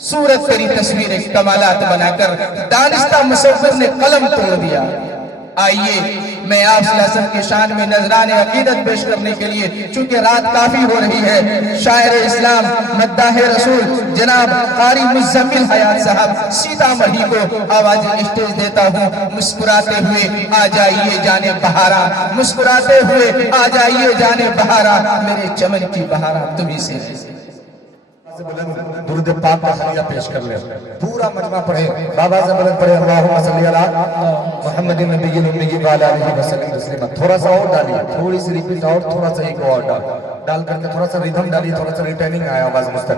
सूरत तेरी तस्वीरें कमालात बनाकर दानिस्ता मुसव्विर ने कलम तोड़ दिया। आइए मैं आप सल्लल्लाहु अलैहि वसल्लम की शान में नजराने अकीदत पेश करने के लिए, चूंकि रात काफी हो रही है, शायर इस्लाम मद्दाह रसूल जनाब कारी मुज़म्मिल हयात साहब सीतामढ़ी को आवाज स्टेज देता हूँ। मुस्कुराते हुए आ जाइए जाने बहारा, मुस्कुराते हुए आ जाइए जाने बहारा, मेरे चमन की बहारा तुम्ही से। दुरूद पाक का हलिया पेश कर ले, पूरा मजमा पढ़े, बाबा से बुलंद पढ़े अल्लाहुम्मा सल्ली अला मुहम्मदिन नबिय्यिल उम्मी व अला आलिहि वसल्लम तस्लीमा। थोड़ा सा और डालिए, थोड़ी सी रिपीट और थोड़ा सा एक और डाल करके थोड़ा सा रिदम डालिए, थोड़ा सा रिटर्निंग आया आवाज मुस्तक।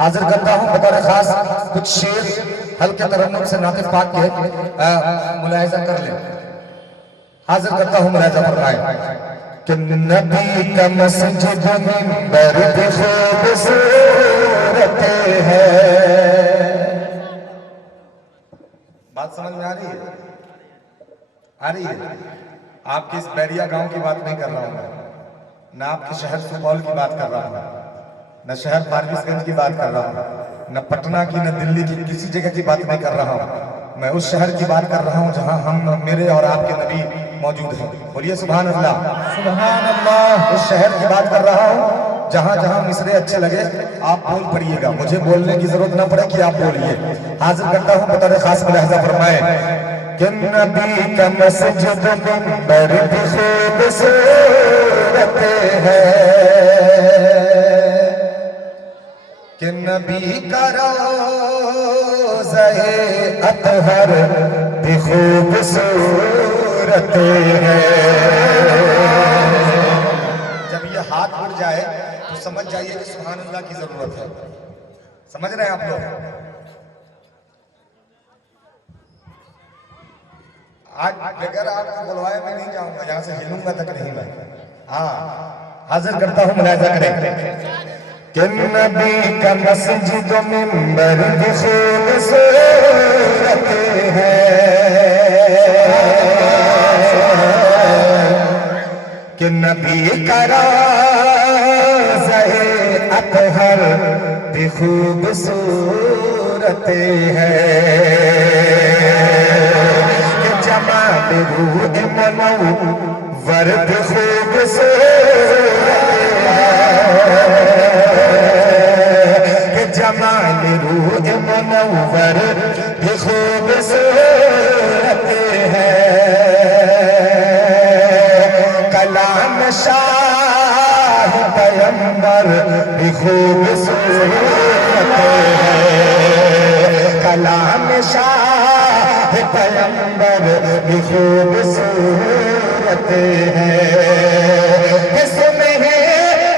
हाजिर करता हूँ बतौर खास कुछ शेर हल्के तरन्नुम से नाते पाक के मुलाहिजा कर ले। हाजिर करता हूँ, मुलाहिजा फरमाए कि नबी का मस्जिद मिंबर भी खूबसूरत है। बात समझ में आ रही है? आ रही है? आपके इस बैरिया गांव की बात नहीं कर रहा हूं, ना आपके शहर सुपौल की बात कर रहा हूं, न शहर फारबिसगंज की बात कर रहा हूं, न पटना की, न दिल्ली की, किसी जगह की बात नहीं कर रहा हूं। मैं उस शहर की बात कर रहा हूं जहां हम, मेरे और आपके नबी मौजूद हैं। बोलिए सुभान अल्लाह, सुभान अल्लाह। उस शहर की बात कर रहा हूं जहां जहां मिसरे अच्छे लगे आप बोल पड़िएगा, मुझे बोलने की जरूरत ना पड़े कि आप बोलिए। हाजिर करता हूं बतौर खास मुलाहिजा फरमाए कि नबी का मस्जिद मिंबर भी खूबसूरत है, कि नबी का रोज़ा अतहर भी खूबसूरत है। जब ये हाथ उड़ जाए तो समझ जाइए कि सुभान अल्लाह की जरूरत है। समझ रहे हैं आप लोग? आज बगैर आपको बुलवाए मैं नहीं जाऊंगा, यहां से हिलूंगा तक नहीं मैं। हाँ, हाजिर करता हूं, मुलाहिजा करें कि नबी का मस्जिद मिंबर भी खूबसूरत है, कि नबी का रोज़ा अतहर भी खूबसूरत है, कि जमाल रूह मनव्वर भी खूबसूरत है, कि जमाल रूह मनव्वर भी खूबसूरत है, कलाम शाह पैगंबर भी खूबसूरत है, कलाम शाह पैगंबर भी खूबसूरत है, इसमें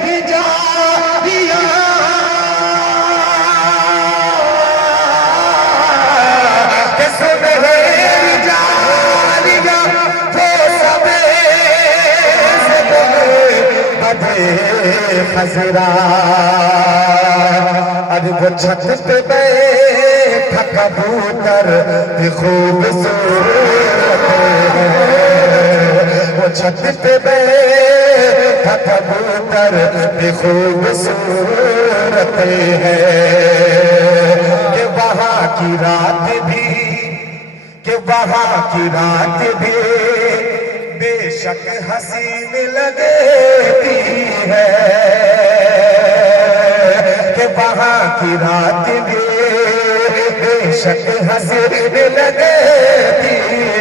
हिजाबिया खजरा, अरे वो छत पे बैठा कबूतर भी खूबसूरत है, वो छत पे बैठा कबूतर भी खूबसूरत है, कि वहाँ की रात भी, कि वहाँ की रात भी बेशक हसीन लगती है, कि वहाँ की रात भी बेशक हसीन लगती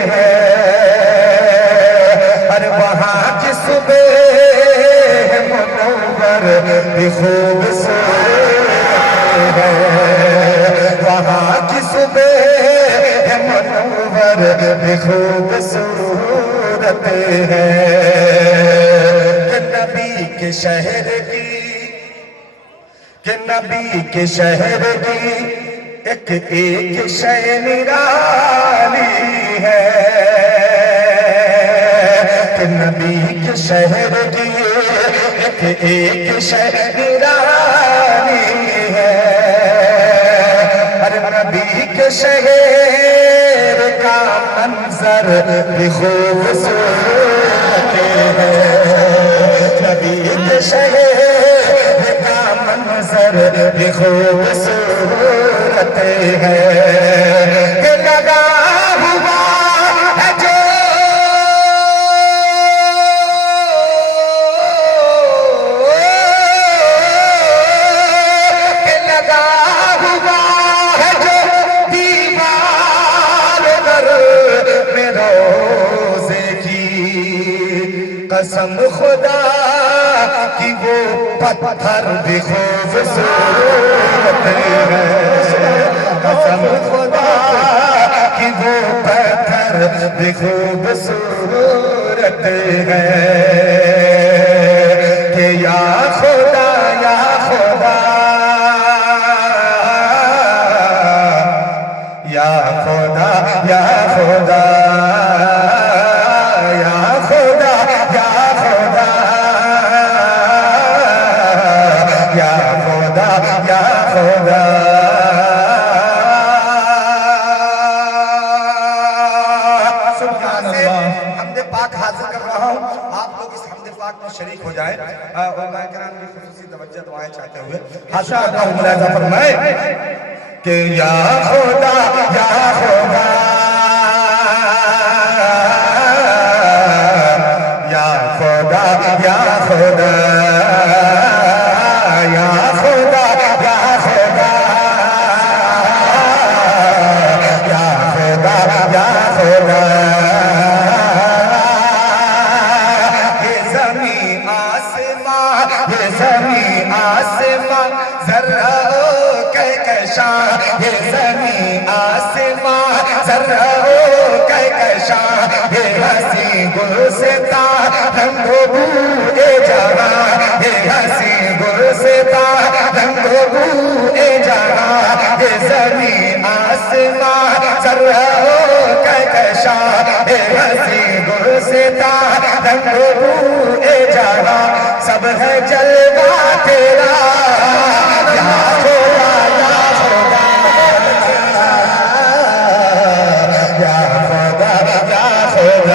है, और वहाँ की सुबह मुनव्वर भी खूबसूरत है, वहाँ की सुबह मुनव्वर भी खूबसूरत है, कि नबी के शहर की, कि नबी के शहर की एक एक शय निराली है, कि नबी के शहर की एक एक शय निराली है, अरे नबी के शहर का मंजर भी खूबसूरत है, जबीत शहर का मंजर भी खूबसूरत है कि लगा हुआ है जो कि लगा हुआ है जो दीवार पर में रोज़े की कसम खुदा कि वो पत्थर भी खूबसूरत है कसम खुदा कि वो पत्थर भी खूबसूरत है कि या खुदा या खुदा या खुदा या खुदा या खुदा या खुदा या खुदा या खुदा हमदे पाक हासिल कर रहा हूँ आप लोग इस हमदे पाक में शरीक हो जाए उलमाए किराम की खुसूसी तवज्जो दुआएं चाहते हुए हासिल करता हूँ मुलाज़ा फरमाए कि या खुदा या खुदा या खुदा या खुदा या खुदा या खुदा या खुदा या खुदा ये ज़मीं आसमां ज़र्रा कहकशां ये ज़मीं आसमां ज़र्रा कहकशां ये हंसी गुलसिता रंगो बूए जहां ये हंसी गुलसिता रंगो बूए जहां ये ज़मीं आसमां ज़र्रा कहकशां ये हंसी गुलसिता रंगो बूए जहां सब है जलवा तेरा या खुदा या खुदा या खुदा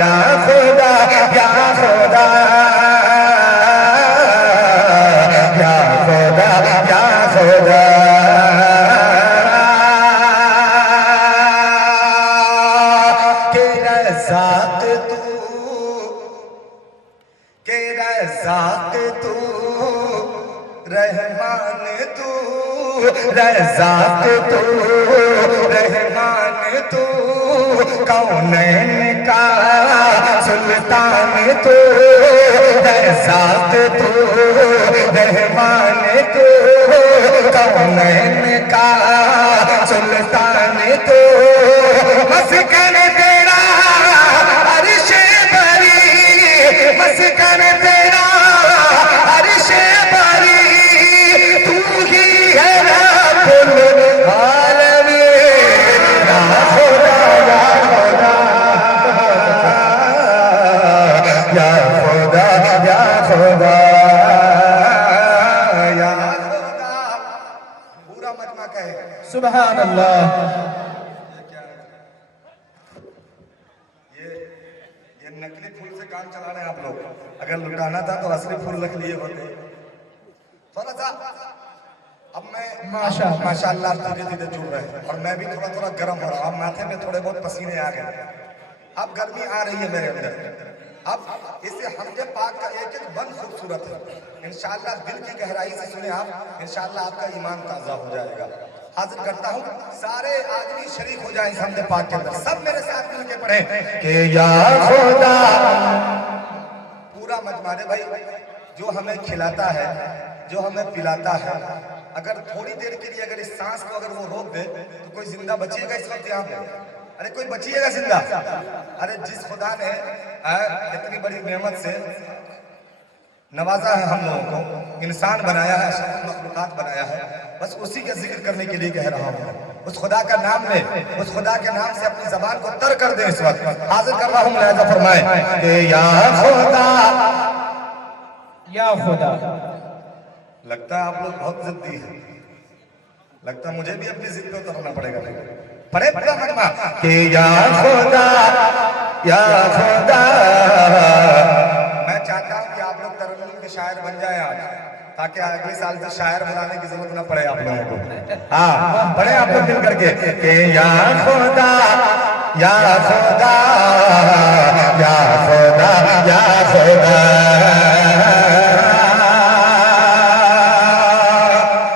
या खुदा या खुदा या खुदा या खुदा के रज़ाक तू के रज़ाक तू रहमान तू रज़ाक तू रहमान तू कौनैन का सुल्तान तू रज़ाक तू रहमान तू कौनैन का सुल्तान तू मस्कन तेरा अर्शे बरी मस्कन तेरा अर्शे बरी तू ही है रब्बुल आलमीन या खुदा या खुदा या खुदा या खुदा पूरा मजमा कहे सुभान अल्लाह। ये नकली फूल से काम चला रहे हैं आप लोग अगर लुटाना था तो असली फूल रख लिए होते थोड़ा सा अब मैं माशाअल्लाह आप धीरे धीरे जुड़ रहे हैं और मैं भी थोड़ा थोड़ा गर्म हो रहा हूँ माथे में थोड़े बहुत पसीने आ गए अब गर्मी आ रही है मेरे अंदर अब इससे हमदे पाक का एक एक बंद खूबसूरत है इंशाअल्लाह दिल की गहराई से सुने आप इंशाअल्लाह आपका ईमान ताज़ा हो जाएगा हाजिर करता हूँ सारे आदमी शरीक हो जाए इस हमदे पाक के अंदर सब मेरे साथ मिलके पढ़े कि या खुदा पूरा मजमारे भाई जो हमें खिलाता है जो हमें पिलाता है अगर थोड़ी देर के लिए अगर इस सांस को अगर वो रोक दे तो कोई जिंदा बचिएगा इस वक्त यहाँ पे अरे कोई बचिएगा जिंदा अरे जिस खुदा ने इतनी बड़ी नेमत से नवाजा है हम लोगों को इंसान बनाया है मखलूकात बनाया है बस उसी का जिक्र करने के लिए कह रहा हूँ उस खुदा का नाम ले उस खुदा के नाम से अपनी जबान को तर कर दे इस वक्त हाजिर कर रहा हूँ मुलाहिजा फरमाए कि या खुदा या खुदा। लगता है आप लोग बहुत जिद्दी है लगता है मुझे भी अपनी जिद पे उतरना पड़ेगा पढ़े पूरा मजमा कि या खुदा या खुदा। मैं चाहता हूं कि आप लोग तरन्नुम के शायर बन जाए आज, ताकि अगले साल से शायर बनाने की जरूरत ना पड़े आप लोगों को। हाँ, पढ़े आप लोग मिल करके कि या खुदा या खुदा या खुदा या खुदा।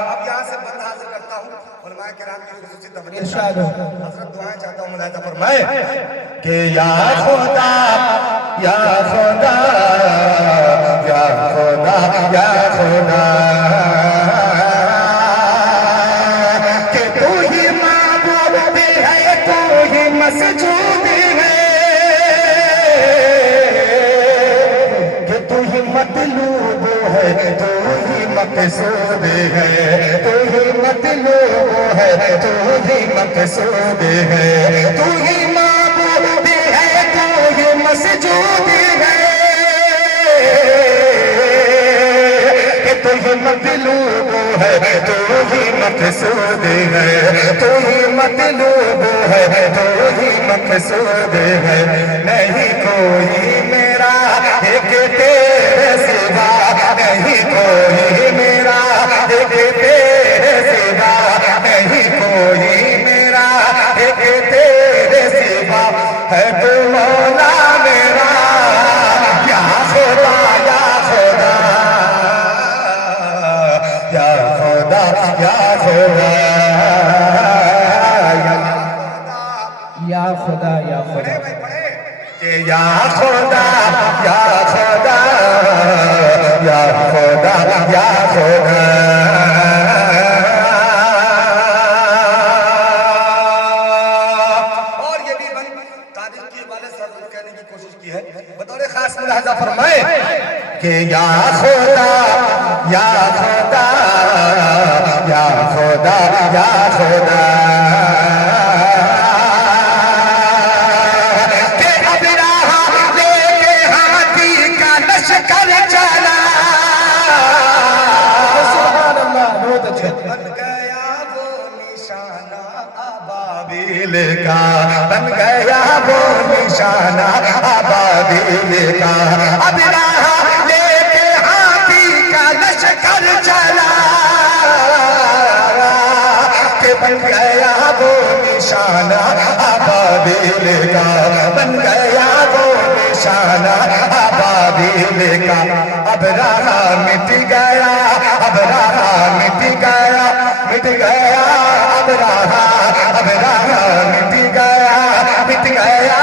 अब यहाँ से बंद हाजिर करता हूँ उलमाए किराम की खुसूसी तवज्जो इरशाद हो। हज़रत दुआएं चाहता हूँ मुलाहिज़ा फरमाए कि या खुदा या खुदा या खुदा या खुदा, कि तू ही माबूद है, तू ही मसजूद है, कि तू ही मतलूब है, तू ही मकसूद है, तू ही मतलूब है, तू ही मकसूद है, तू ही माबूद है, तू ही मसजूद है, कि तू ही मतलूब है, तू ही मकसूद है, तू ही मतलूब है, तू ही मकसूद है। नहीं कोई मेरा एक तेरे सिवा, नहीं कोई मेरा एक तेरे सिवा, नहीं कोई मेरा एक तेरे सिवा, है तू मौला मेरा या खुदा या खुदा या खुदा या खुदा या खुदा या खुदा कि या खुदा या खुदा या खुदा या खुदा। और ये भी तारीफ के वाले से कहने की कोशिश की है, बतौर खास मुलाहिजा फरमाए कि या खुदा या खुदा या खुदा या खुदा, के अबराहा लेके हाथी का लश्कर चला, सुभान अल्लाह, बहुत अच्छा। बन गया वो निशाना अबाबिल का, बन गया वो निशाना अबाबिल का, अबराहा लेके हाथी का लश्कर चला, के बन गया वो निशाना अबाबिल का, बन गया वो निशाना अबाबिल का। अबराहा मिट गया, अबराहा मिट गया, मिट गया अबराहा, अबराहा मिट गया, मिट गया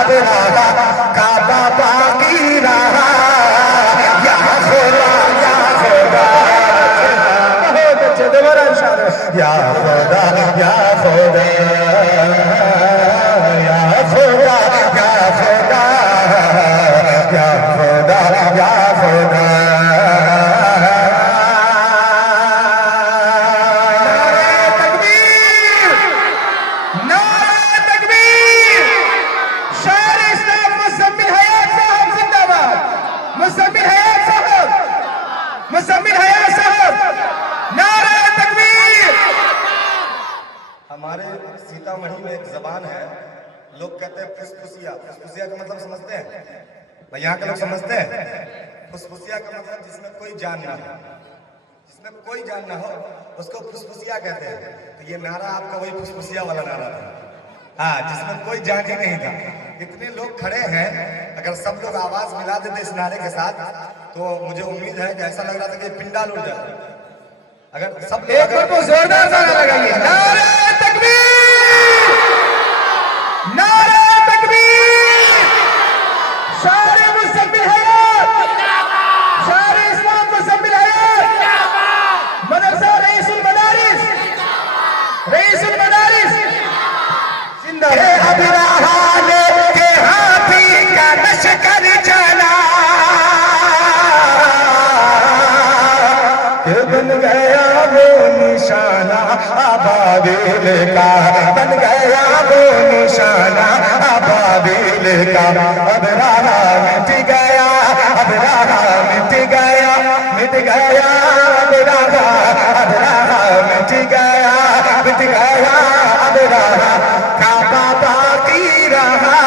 अबराहा, काबा बाकी रहा या खुदा या खुदा। बहुत अच्छे, दोबारा इरशाद है। या खुदा या खुदा या खुदा या खुदा या खुदा या खुदा। हमारे सीतामढ़ी में एक जबान है, लोग कहते हैं फुसफुसिया। फुसफुसिया का मतलब समझते हैं भाई? यहाँ के लोग समझते हैं? फुसफुसिया का मतलब जिसमें कोई जान ना हो, जिसमें कोई जान ना हो उसको फुसफुसिया कहते हैं। तो ये नारा आपका वही फुसफुसिया वाला नारा था, हाँ, जिसमें कोई जान ही नहीं था। इतने लोग खड़े हैं, अगर सब लोग आवाज मिला देते इस नारे के साथ तो मुझे उम्मीद है कि ऐसा लग रहा था कि पिंडाल उड़ जाता। अगर सब लोग एक बार तो जोरदार सा नारा लगाइए, नारे तकबीर, नारे तकबीर, शार मुसम्मिल हयात, शार इस्लाम मुसम्मिल हयात, मदरसा रईसुल मदारिस, रईसुल मदारिस जिंदाबाद। अबराहा लेके हाथी का लश्कर चला, बन गया वो निशाना अबाबिल का, बन गया वो निशाना अबाबिल का। अबराहा मिट गया, अबराहा मिट गया, मिट गया अबराहा, अबराहा मिट गया, मिट गया अबराहा, काबा बाकी रहा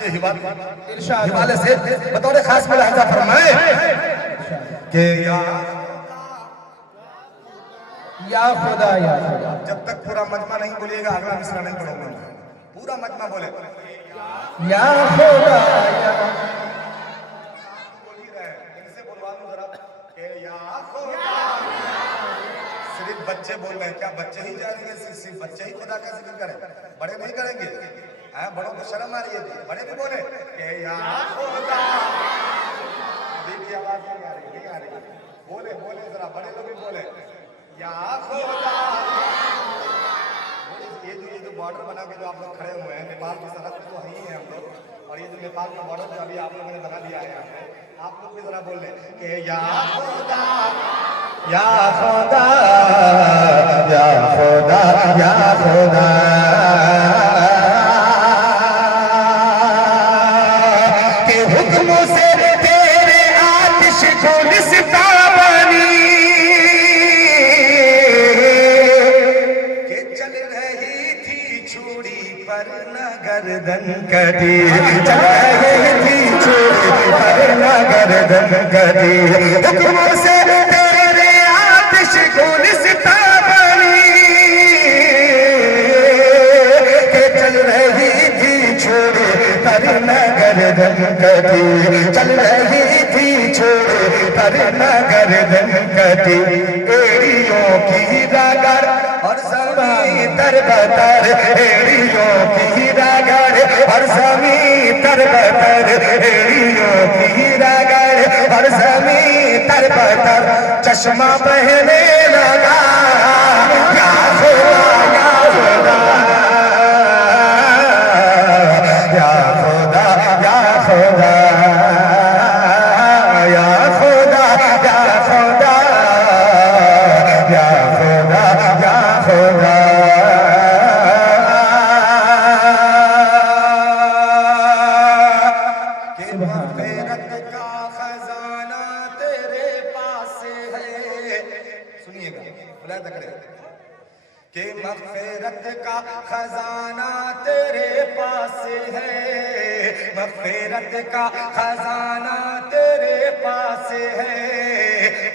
के हिवाले से बतौर खास मुलाहिजा फरमाए कि या खुदा या खुदा। जब तक पूरा मजमा नहीं बोलिएगा अगला मिसरा नहीं पढ़ूंगा, पूरा मजमा बोले या खुदा या इनसे बोलवा दूं जरा कि या खुदा। सिर्फ बच्चे बोल रहे हैं, क्या बच्चे ही जानेंगे? सिर्फ बच्चे ही खुदा का जिक्र करें, बड़े नहीं करेंगे? बड़ों को शर्म आ रही है, बड़े भी बोले कि या खुदा। अभी की आवाज नहीं आ रही, नहीं आ रही, बोले बोले जरा, बड़े लोग भी बोले या खुदा। ये जो बॉर्डर बना के जो आप लोग खड़े हुए हैं, नेपाल की सरहद पे तो ही है हम लोग, और ये जो नेपाल का बॉर्डर जो अभी आप लोगों ने बना दिया है यहाँ पे, आप लोग भी जरा बोल रहे कि या खुदा या खुदा या खुदा या खुदा। के हुक्मों से तेरे आतिश को निस्ता बनी, के चल रही थी चूड़ी पर न गर्दन कटी, चल रही थी चूड़ी पर न गर्दन कटी। हुक्मों से तेरे आतिश को निस्ता बनी, के चल रही थी चूड़ी पर न गर्दन कटी, चल रही थी चूड़ी पर न गर्दन कटी। एड़ियों की रगड़ और ज़मीं तरबतर, एड़ियों की रगड़ और ज़मीं तरबतर, एड़ियों की रगड़ और ज़मीं तरबतर। चश्मा पहने लगा या खुदा या खुदा या खुदा या खुदा या खुदा या खुदा या खुदा या खुदा। कि मग़फ़िरत का खजाना तेरे पास है, सुनिएगा मुलाहिज़ा करें कि मग़फ़िरत का खजाना तेरे पास है, मग़फ़िरत का खजाना तेरे पास है।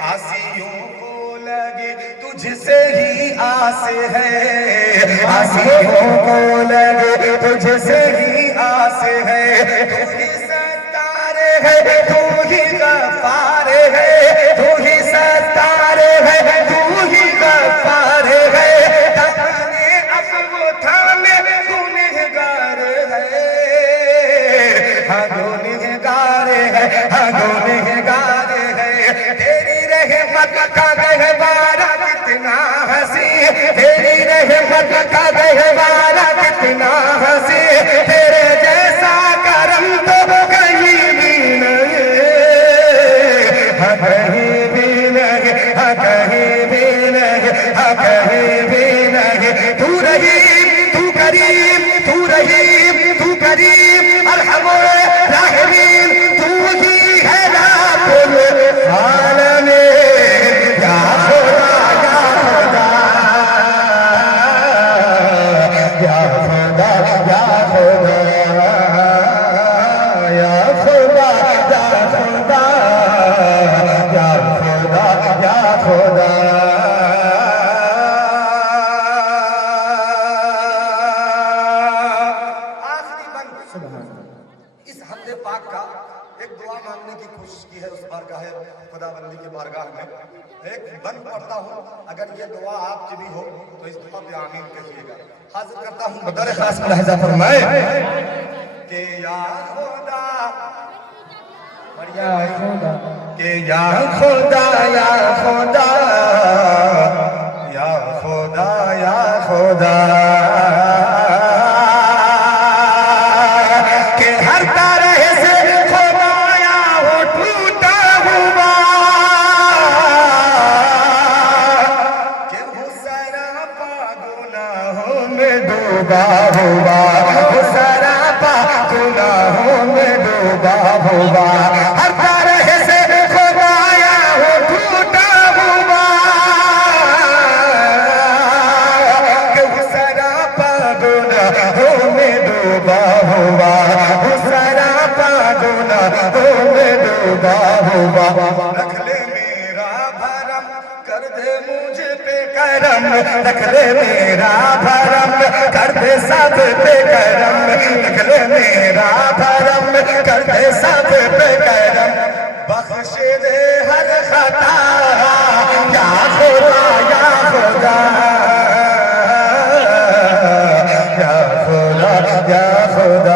आसियों को लगे तुझसे ही आस है, आसियों को लगे तुझसे ही आस है। तू ही सत्तार है, तू ही गफ़ार है, तू ही सत्तार है, तू ही गफ़ार है। दामने अफ़्व थामे गुनहगार है, हाँ गुनहगार है, हाँ गुनहगार है। तेरी रहमत का गहवारा कितना हंसी, तेरी रहमत का गहवारा कितना हंसी। तेरे जैसा करम तो कहीं भी नहीं, हाँ कहीं भी नहीं, हाँ कहीं भी नहीं, हाँ कहीं भी नहीं। तू रहीम तू करीम, तू रहीम तू करीम, अरहमुर राहिमीन, तू ही है रब्बुल आलमीन। या खुदा या खुदा या खुदा या खुदा या खुदा या खुदा या खुदा। आखिरी बंद इस हमदे पाक का एक दुआ मांगने की कोशिश की है उस बारगाह खुदाबंदी के बारगाह में। एक बंद पढ़ता हूँ, अगर ये दुआ आपकी भी हो तो इस दुआ पे आमीन कहिएगा। हाजिर करता हूँ बतौर खास मुलाहिज़ा फरमाए कि या खुदा या खुदा कि या खुदा या खुदा या खुदा या खुदा। कि हर तरह से खुदाया हो टूटा हुआ, कि हुसरापा गुनाहों में डूबा हुआ, हुसरापा गुनाहों में डूबा हुआ। हर तरह से खुदाया हो टूटा हुआ, कि हुसरापा गुनाहों में डूबा हुआ, में डूबा हुआ। रख ले मेरा भरम कर दे मुझे पे करम, रख ले मेरा भरम कर दे सब पे करम, रख ले मेरा भरम कर दे सब पे करम, बख्शे दे हर खता या खुदा या खुदा या खुदा या खुदा।